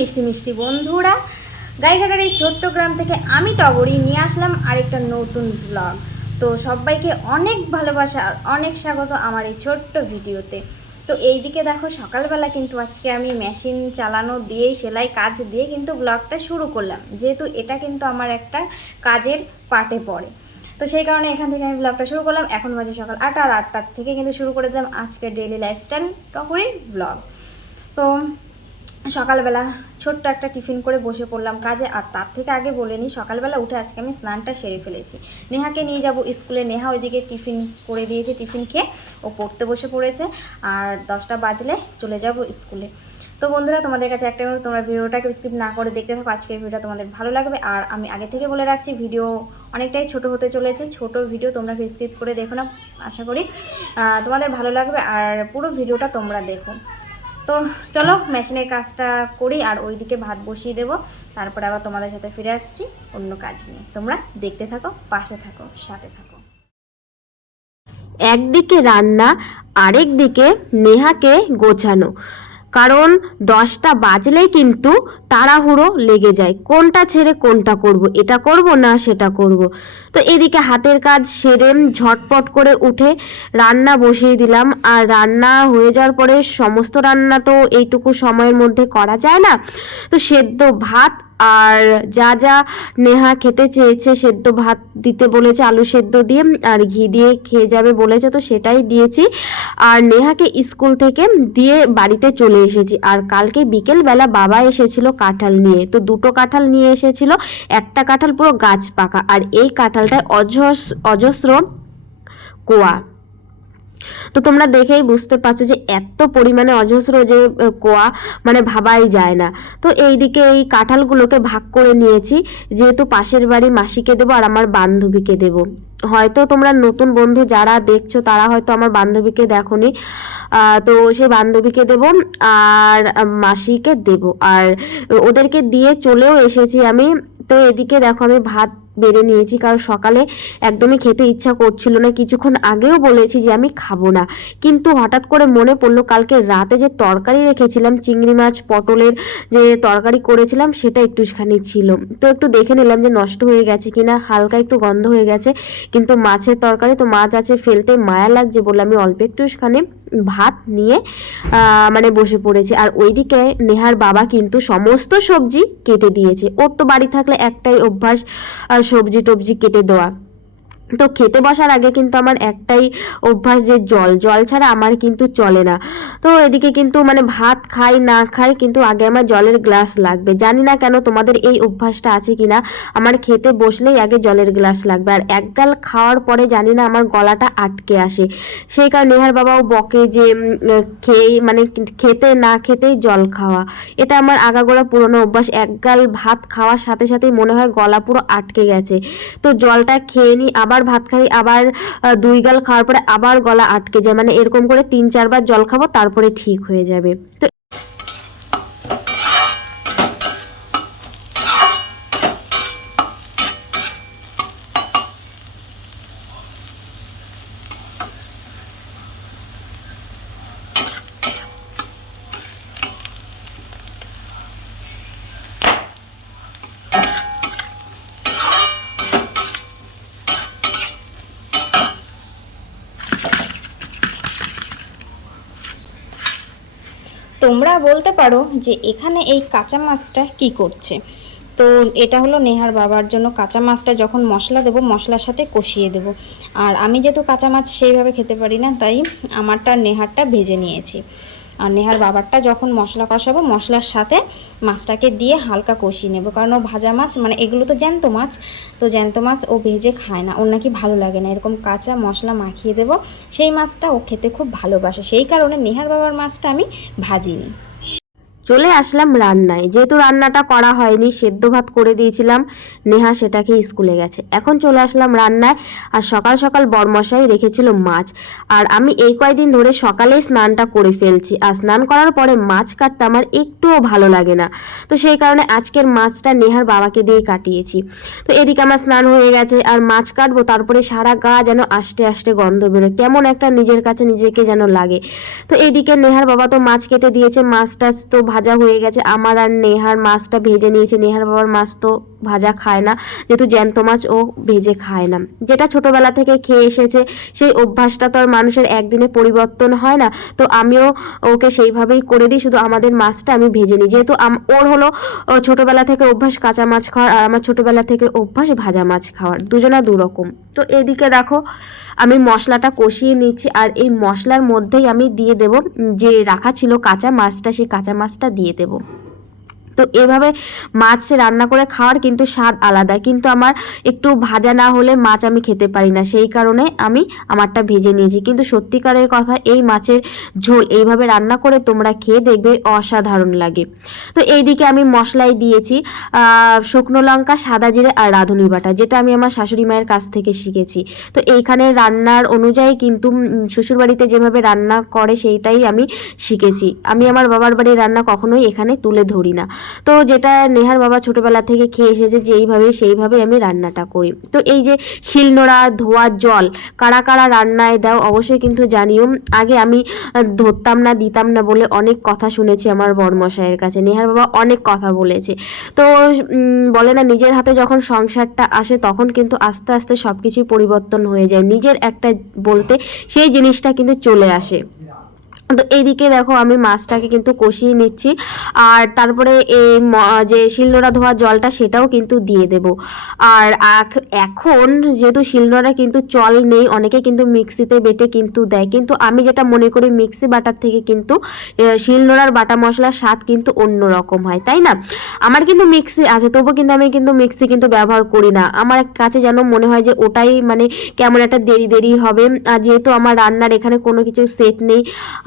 মিষ্টি মিষ্টি বন্ধুরা, গাইঘাটার এই ছোট্ট গ্রাম থেকে আমি টগরি নিয়ে আসলাম আরেকটা নতুন ব্লগ। তো সবাইকে অনেক ভালোবাসা আর অনেক স্বাগত আমার এই ছোট্ট ভিডিওতে। তো এইদিকে দেখো, সকালবেলা কিন্তু আজকে আমি মেশিন চালানো দিয়ে সেলাই কাজ দিয়ে কিন্তু ব্লগটা শুরু করলাম, যেহেতু এটা কিন্তু আমার একটা কাজের পার্টে পড়ে। তো সেই কারণে এখান থেকে আমি ব্লগটা শুরু করলাম। এখন বাজে সকাল 8টা, আর 8টার থেকে কিন্তু শুরু করে দিলাম আজকের ডেইলি লাইফস্টাইল টগরির ব্লগ। তো সকালবেলা ছোট্ট একটা টিফিন করে বসে পড়লাম কাজে। আর তার থেকে আগে বলে নিই, সকালবেলা উঠে আজকে আমি স্নানটা সেরে ফেলেছি। নেহাকে নিয়ে যাব স্কুলে। নেহা ওইদিকে টিফিন করে দিয়েছে, টিফিন খেয়ে ও পড়তে বসে পড়েছে। আর 10টা বাজলে চলে যাব স্কুলে। তো বন্ধুরা, তোমাদের কাছে একটা অনুরোধ, তোমরা ভিডিওটাকে স্কিপ না করে দেখতে থাকো। আজকের ভিডিওটা তোমাদের ভালো লাগবে। আর আমি আগে থেকে বলে রাখছি, ভিডিও অনেকটাই ছোট হতে চলেছে। ছোট ভিডিও তোমরা স্কিপ করে দেখো না, আশা করি তোমাদের ভালো লাগবে। আর পুরো ভিডিওটা তোমরা দেখো। তো চলো মেশিনের কাজটা করি, আর ওইদিকে ভাত বসিয়ে দেবো। তারপরে আবার তোমাদের সাথে ফিরে আসছি অন্য কাজ নিয়ে। তোমরা দেখতে থাকো, পাশে থাকো, সাথে থাকো। একদিকে রান্না, আরেক দিকে নেহাকে গোছানো। কারণ 10টা বাজলেই কিন্তু তাড়াহুড়ো লেগে যায়, কোনটা ছেড়ে কোনটা করব, এটা করব না সেটা করব। তো এদিকে হাতের কাজ সেরে ঝটপট করে উঠে রান্না বসিয়ে দিলাম। আর রান্না হয়ে যাওয়ার পরে সমস্ত রান্না তো এইটুকু সময়ের মধ্যে করা যায় না। তো সেদ্ধ ভাত আর যা যা নেহা খেতে চেয়েছে, সেদ্ধ ভাত দিতে বলেছে আলু সেদ্ধ দিয়ে, আর ঘি দিয়ে খেয়ে যাবে বলেছে, তো সেটাই দিয়েছি। আর নেহাকে স্কুল থেকে দিয়ে বাড়িতে চলে এসেছি। আর কালকে বিকেলবেলা বাবা এসেছিল কাঁঠাল নিয়ে, তো 2টো কাঁঠাল নিয়ে এসেছিল। একটা কাঁঠাল পুরো গাছ পাকা, আর এই কাঁঠালটায় অজস্র কোয়া। তো তোমরা দেখেই বুঝতে পারছো যে এত পরিমাণে অজস্র যে কোয়া, মানে ভাবাই যায় না। তো এইদিকে এই কাঁঠালগুলোকে ভাগ করে নিয়েছি, যেহেতু পাশের বাড়ি মাসিকে দেবো আর আমার বান্ধবীকে দেবো। হয়তো তোমরা নতুন বন্ধু যারা দেখছো তারা হয়তো আমার বান্ধবীকে দেখোনি, তো সে বান্ধবীকে দেব আর মাসিকে দেব। আর ওদেরকে দিয়ে চলেও এসেছি আমি। তো এদিকে দেখো আমি ভাত বেড়ে নিয়েছি, কারণ সকালে একদমই খেতে ইচ্ছা করছিল না। কিছুক্ষণ আগেও বলেছি যে আমি খাবো না, কিন্তু হঠাৎ করে মনে পড়লো কালকে রাতে যে তরকারি রেখেছিলাম, চিংড়ি মাছ পটলের যে তরকারি করেছিলাম, সেটা একটুখানি ছিল। তো একটু দেখে নিলাম যে নষ্ট হয়ে গেছে কিনা, হালকা একটু গন্ধ হয়ে গেছে। কিন্তু মাছের তরকারি তো মাছ আছে, ফেলতে মায়া লাগছে বলে আমি অল্প একটুখানি ভাত নিয়ে মানে বসে পড়েছি। আর ওইদিকে নেহার বাবা কিন্তু সমস্ত সবজি কেটে দিয়েছে। ওর তো বাড়ি থাকলে একটাই অভ্যাস, সবজি টবজি কেটে দেওয়া। তো খেতে বসার আগে কিন্তু আমার একটাই অভ্যাস যে জল ছাড়া আমার কিন্তু চলে না। তো এদিকে কিন্তু মানে ভাত খাই না খাই, কিন্তু আগে আমার জলের গ্লাস লাগবে। জানি না কেন তোমাদের এই অভ্যাসটা আছে কিনা, আমার খেতে বসলেই আগে জলের গ্লাস লাগবে। আর এক গাল খাওয়ার পরে জানি না আমার গলাটা আটকে আসে। সেই কারণে নেহার বাবাও বকে যে খেয়ে মানে খেতে না খেতেই জল খাওয়া। এটা আমার আগাগোড়া পুরনো অভ্যাস। এক গাল ভাত খাওয়ার সাথে সাথেই মনে হয় গলা পুরো আটকে গেছে। তো জলটা খেয়ে নিই, আবার ভাত খাই, আবার 2 গাল খাওয়ার পরে আবার গলা আটকে যায়। মানে এরকম করে 3-4 বার জল খাবো, তারপরে ঠিক হয়ে যাবে। তো তোমরা বলতে পারো যে এখানে এই কাঁচা মাছটা কি করছে। তো এটা হলো নেহার বাবার জন্য কাঁচা মাছটা যখন মশলা দেবো, মশলার সাথে কষিয়ে দেব। আর আমি যেহেতু কাঁচা মাছ সেইভাবে খেতে পারি না, তাই আমারটা নেহারটা ভেজে নিয়েছি। আর নেহার বাবারটা যখন মশলা কষাবো, মশলার সাথে মাছটাকে দিয়ে হালকা কষিয়ে নেব। কারণ ও ভাজা মাছ, মানে এগুলো তো জ্যান্ত মাছ, তো জ্যান্ত মাছ ও ভেজে খায় না, ওর নাকি ভালো লাগে না। এরকম কাঁচা মশলা মাখিয়ে দেব, সেই মাছটা ও খেতে খুব ভালোবাসে। সেই কারণে নেহার বাবার মাছটা আমি ভাজিনি। চলে আসলাম রান্নায়। যেহেতু রান্নাটা করা হয়নি, সেদ্ধ ভাত করে দিয়েছিলাম, নেহা সেটাকে স্কুলে গেছে। এখন চলে আসলাম রান্নায়। আর সকাল সকাল বরমশাই রেখেছিল মাছ, আর আমি এই কয়েকদিন ধরে সকালেই স্নানটা করে ফেলছি। আর স্নান করার পরে মাছ কাটতে আমার একটুও ভালো লাগে না, তো সেই কারণে আজকের মাছটা নেহার বাবাকে দিয়ে কাটিয়েছি। তো এদিকে আমার স্নান হয়ে গেছে, আর মাছ কাটবো, তারপরে সারা গা যেন আস্তে আস্তে গন্ধ বেরোয়, কেমন একটা নিজের কাছে নিজেকে যেন লাগে। তো এইদিকে নেহার বাবা তো মাছ কেটে দিয়েছে, মাছ টাছ তো ভাজা হয়ে গেছে। আমার আর নেহার মাছটা ভেজে নিয়েছে। নেহার বাবার মাছ তো ভাজা খায় না, যেহেতু জ্যান্ত মাছ ও ভেজে খায় না। যেটা ছোটবেলা থেকে খেয়ে এসেছে, সেই অভ্যাসটা তো আর মানুষের একদিনে পরিবর্তন হয় না। তো আমিও ওকে সেইভাবেই করে দিই, শুধু আমাদের মাছটা আমি ভেজে নিই, যেহেতু ওর হলো ছোটবেলা থেকে অভ্যাস কাঁচা মাছ খাওয়ার, আর আমার ছোটবেলা থেকে অভ্যাস ভাজা মাছ খাওয়ার, দুজনা দুরকম। তো এদিকে দেখো আমি মশলাটা কষিয়ে নিচ্ছি, আর এই মশলার মধ্যেই আমি দিয়ে দেব যে রাখা ছিল কাঁচা মাছটা, সেই কাঁচা মাছটা দিয়ে দেব। তো এভাবে মাছ রান্না করে খাওয়ার কিন্তু স্বাদ আলাদা, কিন্তু আমার একটু ভাজা না হলে মাছ আমি খেতে পারি না, সেই কারণে আমি আমারটা ভেজে নিয়েছি। কিন্তু সত্যিকারের কথা, এই মাছের ঝোল এইভাবে রান্না করে তোমরা খেয়ে দেখবে অসাধারণ লাগে। তো এইদিকে আমি মশলাই দিয়েছি শুকনো লঙ্কা, সাদা জিরে আর রাঁধুনি বাটা, যেটা আমি আমার শাশুড়ি মায়ের কাছ থেকে শিখেছি। তো এইখানে রান্নার অনুযায়ী কিন্তু শ্বশুরবাড়িতে যেভাবে রান্না করে সেইটাই আমি শিখেছি। আমি আমার বাবার বাড়ির রান্না কখনোই এখানে তুলে ধরি না। তো যেটা নেহার বাবা ছোটবেলা থেকে খেয়ে এসেছে যে এইভাবে, সেইভাবে আমি রান্নাটা করি। তো এই যে শিলনোড়া ধোয়া জল কারা কারা রান্নায় দাও অবশ্যই কিন্তু জানিও। আগে আমি ধরতাম না, দিতাম না বলে অনেক কথা শুনেছি আমার বড়মশাইয়ের কাছে। নেহার বাবা অনেক কথা বলেছে। তো বলে না, নিজের হাতে যখন সংসারটা আসে তখন কিন্তু আস্তে আস্তে সব কিছুই পরিবর্তন হয়ে যায়। নিজের একটা বলতে সেই জিনিসটা কিন্তু চলে আসে। তো এইদিকে দেখো আমি মাছটাকে কিন্তু কষিয়ে নিচ্ছি, আর তারপরে এই যে শিলনোড়া ধোয়া জলটা সেটাও কিন্তু দিয়ে দেব। আর এখন যেহেতু শিলনোড়া কিন্তু চল নেই, অনেকে কিন্তু মিক্সিতে বেটে কিন্তু দেয়, কিন্তু আমি যেটা মনে করি মিক্সি বাটার থেকে কিন্তু শিলনোড়ার বাটা মশলার স্বাদ কিন্তু অন্য রকম হয়, তাই না? আমার কিন্তু মিক্সি আছে, তবু কিন্তু আমি কিন্তু মিক্সি কিন্তু ব্যবহার করি না। আমার কাছে যেন মনে হয় যে ওটাই মানে কেমন একটা দেরি দেরি হবে। আর যেহেতু আমার রান্নার এখানে কোনো কিছু সেট নেই,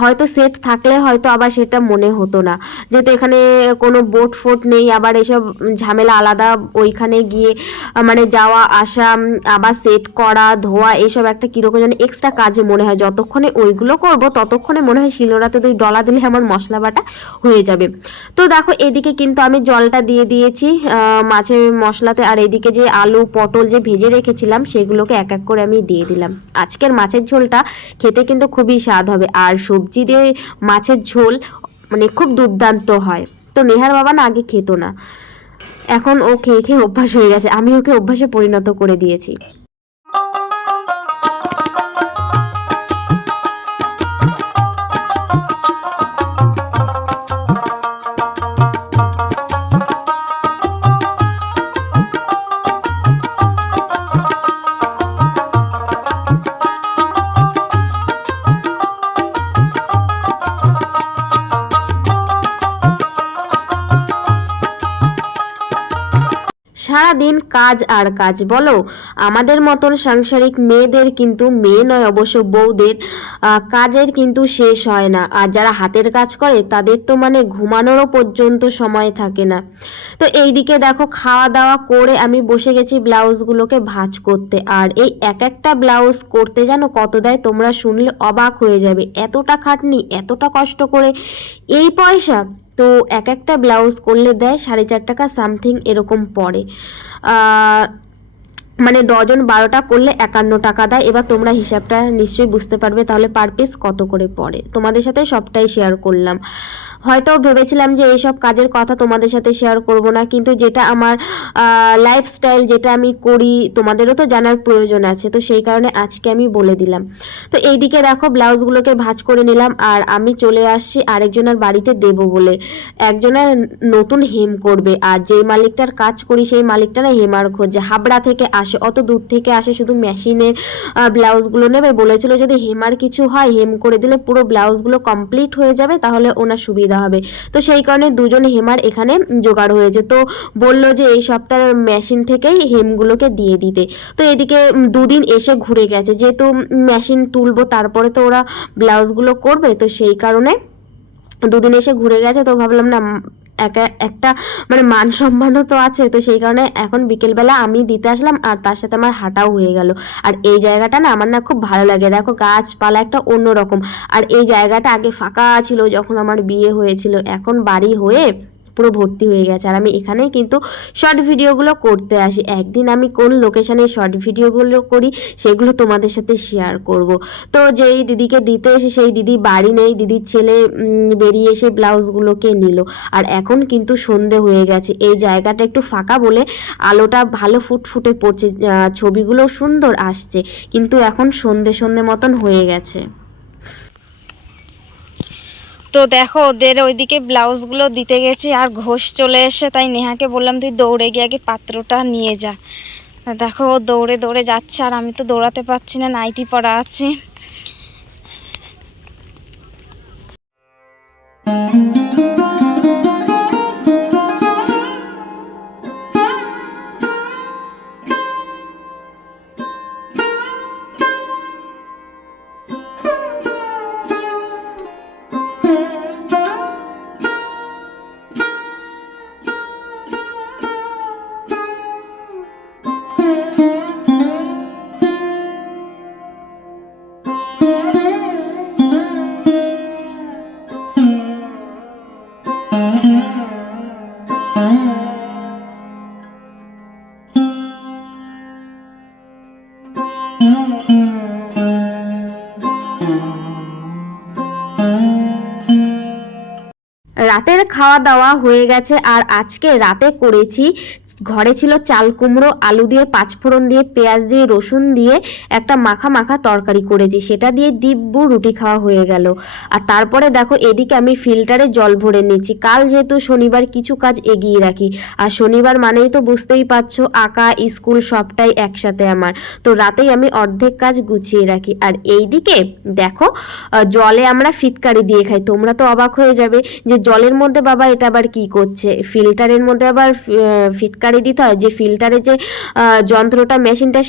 হয়তো সেট থাকলে হয়তো আবার সেটা মনে হতো না, যেহেতু এখানে কোনো বোট ফোট নেই, আবার এসব ঝামেলা আলাদা, ওইখানে গিয়ে মানে যাওয়া আসা, আবার সেট করা ধোয়া, এসব একটা কীরকম যেন এক্সট্রা কাজে মনে হয়। যতক্ষণে ওইগুলো করব ততক্ষণে মনে হয় শিলনোড়াতে দুই ডলা দিলে আমার মশলা বাটা হয়ে যাবে। তো দেখো এদিকে কিন্তু আমি জলটা দিয়ে দিয়েছি মাছের মশলাতে, আর এদিকে যে আলু পটল যে ভেজে রেখেছিলাম সেগুলোকে এক এক করে আমি দিয়ে দিলাম। আজকের মাছের ঝোলটা খেতে কিন্তু খুবই স্বাদ হবে, আর সবজি দিয়ে মাছের ঝোল মানে খুব দুর্দান্ত হয়। তো নেহার বাবা না আগে খেত না, এখন ও খেয়ে খেয়ে অভ্যাস হয়ে গেছে, আমি ওকে অভ্যাসে পরিণত করে দিয়েছি। সারাদিন কাজ আর কাজ, বলো আমাদের মতন সাংসারিক মেয়েদের কিন্তু, মেয়ে নয় অবশ্য, বউদের কাজের কিন্তু শেষ হয় না। আর যারা হাতের কাজ করে তাদের তো মানে ঘুমানোরও পর্যন্ত সময় থাকে না। তো এইদিকে দেখো খাওয়া দাওয়া করে আমি বসে গেছি ব্লাউজগুলোকে ভাঁজ করতে। আর এই এক একটা ব্লাউজ করতে জানো কত দেয়, তোমরা শুনলে অবাক হয়ে যাবে। এতটা খাটনি, এতটা কষ্ট করে এই পয়সা। তো এক একটা ব্লাউজ করলে দেয় 4.5 টাকা সামথিং এরকম পড়ে। মানে ডজন 12টা করলে 51 টাকা দেয়। এবার তোমরা হিসাবটা নিশ্চয়ই বুঝতে পারবে তাহলে পার পিস কত করে পড়ে। তোমাদের সাথে সবটাই শেয়ার করলাম। হয়তো ভেবেছিলাম যে এইসব কাজের কথা তোমাদের সাথে শেয়ার করব না, কিন্তু যেটা আমার লাইফস্টাইল, যেটা আমি করি তোমাদেরও তো জানার প্রয়োজন আছে, তো সেই কারণে আজকে আমি বলে দিলাম। তো এইদিকে দেখো ব্লাউজগুলোকে ভাঁজ করে নিলাম, আর আমি চলে আসছি আরেকজনের বাড়িতে দেব বলে। একজনের নতুন হেম করবে, আর যেই মালিকটার কাজ করি সেই মালিকটা না হেমার খোঁজে, হাবড়া থেকে আসে, অত দূর থেকে আসে, শুধু মেশিনের ব্লাউজগুলো নেবে। বলেছিল যদি হেমার কিছু হয় হেম করে দিলে পুরো ব্লাউজগুলো কমপ্লিট হয়ে যাবে, তাহলে ওনার সুবিধা হবে। তো সেই কারণে দুজন হেমার এখানে জোগাড় হয়েছে। তো বললো যে এই সপ্তাহের মেশিন থেকেই হেমগুলোকে দিয়ে দিতে। তো এদিকে 2 দিন এসে ঘুরে গেছে, যেহেতু মেশিন তুলবো তারপরে তো ওরা ব্লাউজগুলো করবে, তো সেই কারণে 2 দিন এসে ঘুরে গেছে। তো ভাবলাম না একটা মানে মান সম্মানও তো আছে, তো সেই কারণে এখন বিকেলবেলা আমি দিতে আসলাম, আর তার সাথে আমার হাঁটাও হয়ে গেল। আর এই জায়গাটা না আমার না খুব ভালো লাগে, দেখো গাছপালা একটা অন্যরকম। আর এই জায়গাটা আগে ফাঁকা ছিল যখন আমার বিয়ে হয়েছিল, এখন বাড়ি হয়ে পুরো ভর্তি হয়ে গেছে। আর আমি এখানেই কিন্তু শর্ট ভিডিওগুলো করতে আসি। একদিন আমি কোন লোকেশনে শর্ট ভিডিওগুলো করি সেগুলো তোমাদের সাথে শেয়ার করব। তো যেই দিদিকে দিতে এসে সেই দিদি বাড়ি নেই, দিদির ছেলে বেরিয়ে এসে ব্লাউজগুলোকে নিল। আর এখন কিন্তু সন্ধে হয়ে গেছে, এই জায়গাটা একটু ফাঁকা বলে আলোটা ভালো ফুটফুটে পড়ছে, ছবিগুলো সুন্দর আসছে, কিন্তু এখন সন্ধে সন্ধে মতন হয়ে গেছে। তো দেখো ওদের ওইদিকে ব্লাউজগুলো দিতে গেছি আর ঘোষ চলে এসে, তাই নেহাকে বললাম তুই দৌড়ে গিয়ে আগে পাত্রটা নিয়ে যা। দেখো ও দৌড়ে দৌড়ে যাচ্ছে আর আমি তো দৌড়াতে পারছি না, নাইটি পরা আছি। রাতের খাওয়া দাওয়া হয়ে গেছে আর আজকে রাতে করেছি, ঘরে ছিল চাল কুমড়ো, আলু দিয়ে পাঁচফোড়ন দিয়ে পেঁয়াজ দিয়ে রসুন দিয়ে একটা মাখা মাখা তরকারি করেছি, সেটা দিয়ে দিব্যু রুটি খাওয়া হয়ে গেল। আর তারপরে দেখো এদিকে আমি ফিল্টারে জল ভরে নিচ্ছি, কাল যেহেতু শনিবার কিছু কাজ এগিয়ে রাখি, আর শনিবার মানেই তো বুঝতেই পারছো আঁকা স্কুল সবটাই একসাথে আমার, তো রাতেই আমি অর্ধেক কাজ গুছিয়ে রাখি। আর এইদিকে দেখো জলে আমরা ফিটকারি দিয়ে খাই, তোমরা তো অবাক হয়ে যাবে যে জলের মধ্যে বাবা এটা আবার কি করছে, ফিল্টারের মধ্যে আবার ফিটকারি দিতে হয়। যে ফিল্টারে যে যন্ত্রটা মেশিনটা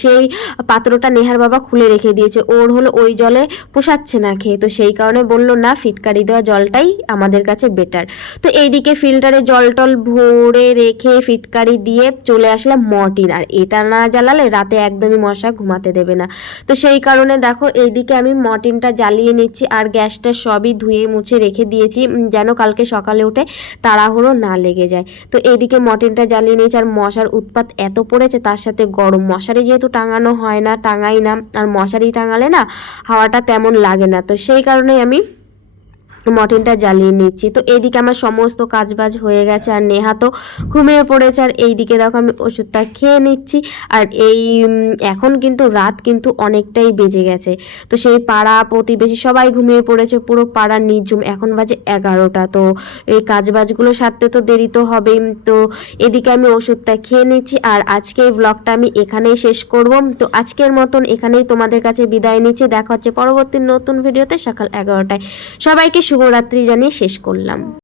সেই পাত্রটা নেহার বাবা খুলে রেখে দিয়েছে, ওর হলো ওই জলে পোষাচ্ছে না খেয়ে, তো সেই কারণে বললো না ফিটকারি দেওয়া জলটাই আমাদের কাছে বেটার। তো এইদিকে ফিল্টারে জল টল ভরে রেখে ফিটকারি দিয়ে চলে আসলাম মর্টিন, আর এটা না জ্বালালে রাতে একদমই মশা ঘুমাতে দেবে না, তো সেই কারণে দেখো এইদিকে আমি মর্টিনটা জ্বালিয়ে নিচ্ছি আর গ্যাসটা সবই ধুয়ে মুছে রেখে দিয়েছি যেন কালকে সকালে উঠে তাড়াহুড়ো না লেগে যায়। তো এইদিকে মর্টিনটা জ্বালিয়ে নিয়েছি, আর মশার উৎপাত এত পড়েছে, তার সাথে গরম, মশারি যেহেতু টাঙানো হয় না, টাঙাই না, আর মশারি টাঙালে না হাওয়াটা তেমন লাগে না, তো সেই কারণেই আমি মর্টিনটা জ্বালিয়ে নিচ্ছি। তো এইদিকে আমার সমস্ত কাজবাজ হয়ে গেছে আর নেহা তো ঘুমিয়ে পড়েছে, আর এইদিকে দেখো আমি ওষুধটা খেয়ে নিচ্ছি। আর এখন কিন্তু রাত কিন্তু অনেকটাই বেজে গেছে, তো সেই পাড়া প্রতিবেশী সবাই ঘুমিয়ে পড়েছে, পুরো পাড়া নিঝুম, এখন বাজে 11টা, তো এই কাজবাজগুলো সারতে তো দেরি তো হবেই। তো এদিকে আমি ওষুধটা খেয়ে নিচ্ছি, আর আজকে এই ব্লগটা আমি এখানেই শেষ করব। তো আজকের মতন এখানেই তোমাদের কাছে বিদায় নিচ্ছি, দেখা হচ্ছে পরবর্তী নতুন ভিডিওতে সকাল 11টায়। সবাইকে শুভরাত্রি জানিয়ে শেষ করলাম।